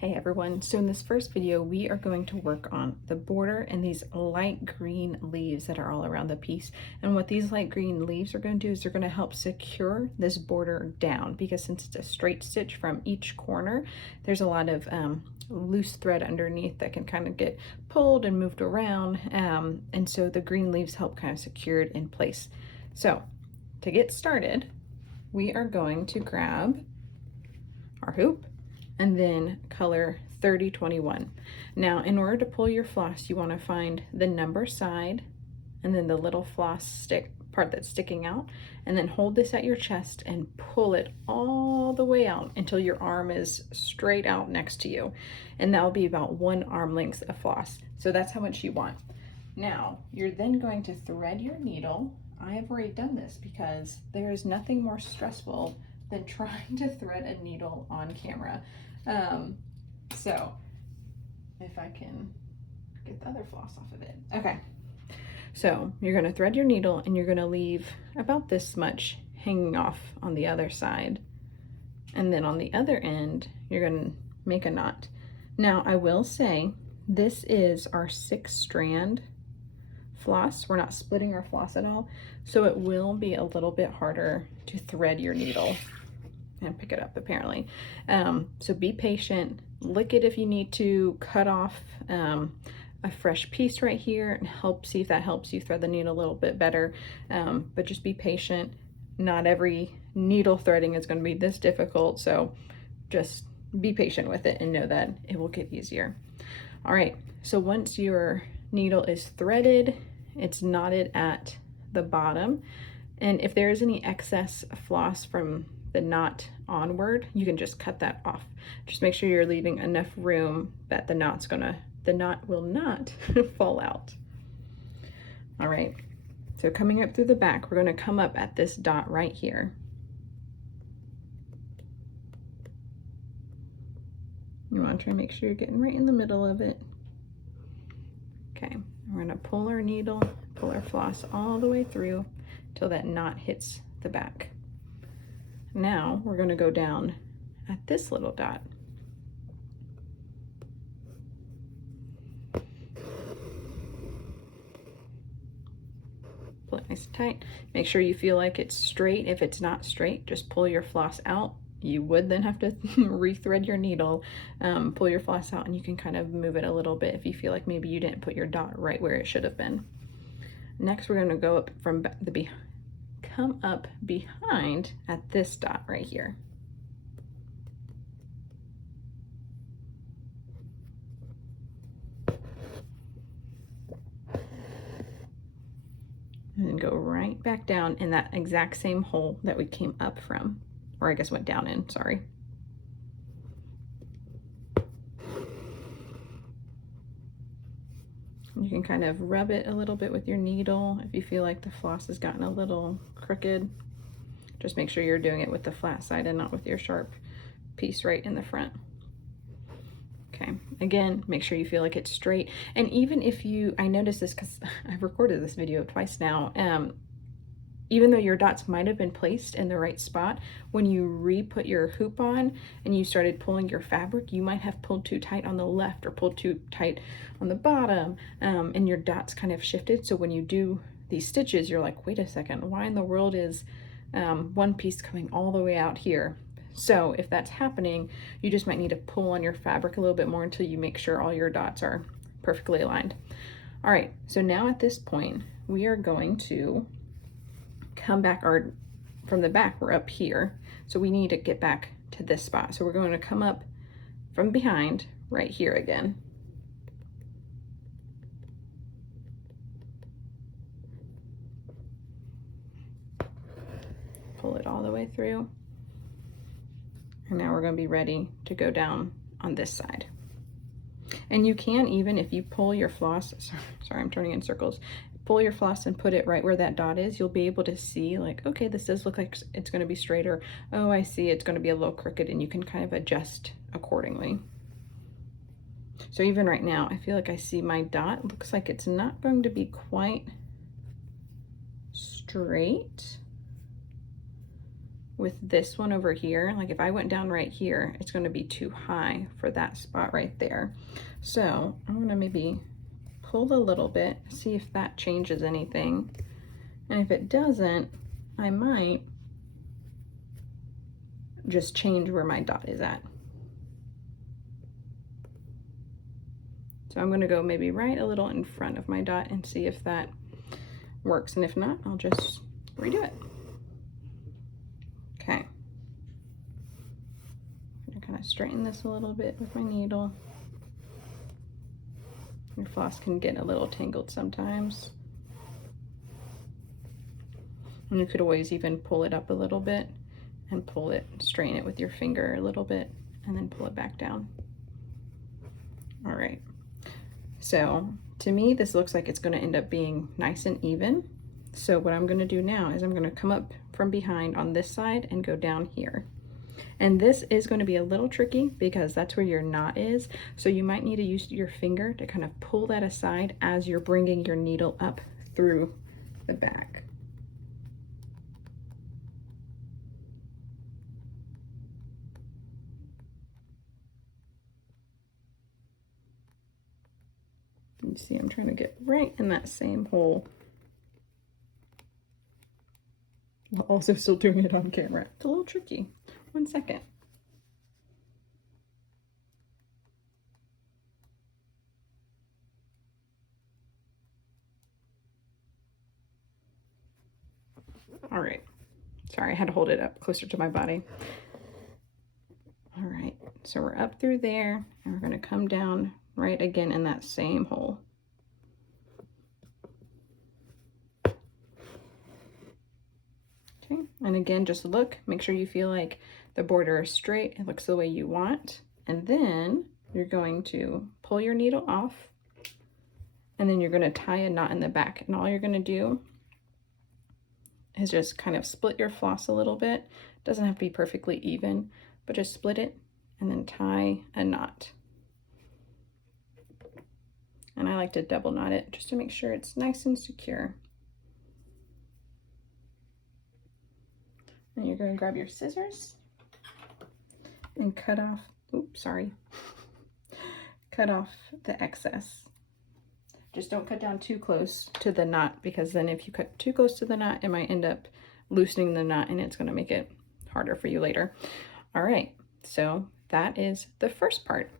Hey everyone, so in this first video we are going to work on the border and these light green leaves that are all around the piece. And what these light green leaves are going to do is they're going to help secure this border down, because since it's a straight stitch from each corner, there's a lot of loose thread underneath that can kind of get pulled and moved around, and so the green leaves help kind of secure it in place. So to get started, we are going to grab our hoop and then color 3021. Now, in order to pull your floss, you want to find the number side and then the little floss stick part that's sticking out, and then hold this at your chest and pull it all the way out until your arm is straight out next to you, and that'll be about 1 arm length of floss. So that's how much you want. Now, you're then going to thread your needle. I have already done this because there is nothing more stressful than trying to thread a needle on camera. So if I can get the other floss off of it. Okay, so you're going to thread your needle and you're going to leave about this much hanging off on the other side, and then on the other end you're going to make a knot. Now I will say this is our 6-strand floss. We're not splitting our floss at all, so it will be a little bit harder to thread your needle and pick it up apparently. So be patient, lick it if you need to, cut off a fresh piece right here and see if that helps you thread the needle a little bit better. But just be patient. Not every needle threading is going to be this difficult, so just be patient with it and know that it will get easier. All right, so once your needle is threaded, it's knotted at the bottom, and if there is any excess floss from the knot onward, you can just cut that off. Just make sure you're leaving enough room that the knot will not fall out. All right, so coming up through the back, we're going to come up at this dot right here. You want to try and make sure you're getting right in the middle of it. Okay, we're going to pull our needle, pull our floss all the way through till that knot hits the back. Now we're going to go down at this little dot. Pull it nice and tight. Make sure you feel like it's straight. If it's not straight, just pull your floss out. You would then have to rethread your needle, pull your floss out, and you can kind of move it a little bit if you feel like maybe you didn't put your dot right where it should have been. Next, we're going to go up from come up behind at this dot right here. And then go right back down in that exact same hole that we came up from, or I guess went down in, sorry. You can kind of rub it a little bit with your needle if you feel like the floss has gotten a little crooked. Just make sure you're doing it with the flat side and not with your sharp piece right in the front. Okay, again, make sure you feel like it's straight. And even if I noticed this because I've recorded this video twice now, even though your dots might have been placed in the right spot, when you re-put your hoop on and you started pulling your fabric, you might have pulled too tight on the left or pulled too tight on the bottom, and your dots kind of shifted. So when you do these stitches, you're like, wait a second, why in the world is one piece coming all the way out here? So if that's happening, you just might need to pull on your fabric a little bit more until you make sure all your dots are perfectly aligned. All right, so now at this point, we are going to come back, from the back, we're up here. So we need to get back to this spot. So we're going to come up from behind right here again. Pull it all the way through. And now we're going to be ready to go down on this side. And you can, even if you pull your floss, sorry, I'm turning in circles, pull your floss and put it right where that dot is, you'll be able to see like, okay, this does look like it's going to be straighter. Oh, I see it's going to be a little crooked, and you can kind of adjust accordingly. So even right now, I feel like I see my dot looks like it's not going to be quite straight. with this one over here, like if I went down right here, it's going to be too high for that spot right there. So I'm going to maybe pull a little bit, see if that changes anything. And if it doesn't, I might just change where my dot is at. So I'm going to go maybe right a little in front of my dot and see if that works. And if not, I'll just redo it. Okay. I'm going to kind of straighten this a little bit with my needle. Your floss can get a little tangled sometimes. And you could always even pull it up a little bit and pull it, straighten it with your finger a little bit, and then pull it back down. All right. So to me, this looks like it's going to end up being nice and even. So what I'm going to do now is I'm going to come up from behind on this side and go down here. And this is going to be a little tricky because that's where your knot is. So you might need to use your finger to kind of pull that aside as you're bringing your needle up through the back. You see, I'm trying to get right in that same hole. While also still doing it on camera. It's a little tricky. 1 second. All right. Sorry, I had to hold it up closer to my body. All right, so we're up through there, and we're going to come down right again in that same hole. Okay, and again, just look, make sure you feel like the border is straight, it looks the way you want, and then you're going to pull your needle off, and then you're going to tie a knot in the back, and all you're going to do is just kind of split your floss a little bit. It doesn't have to be perfectly even, but just split it and then tie a knot. And I like to double knot it just to make sure it's nice and secure. And you're going to grab your scissors and cut off, oops, sorry, cut off the excess. Just don't cut down too close to the knot, because then if you cut too close to the knot, it might end up loosening the knot and it's going to make it harder for you later. All right, so that is the first part.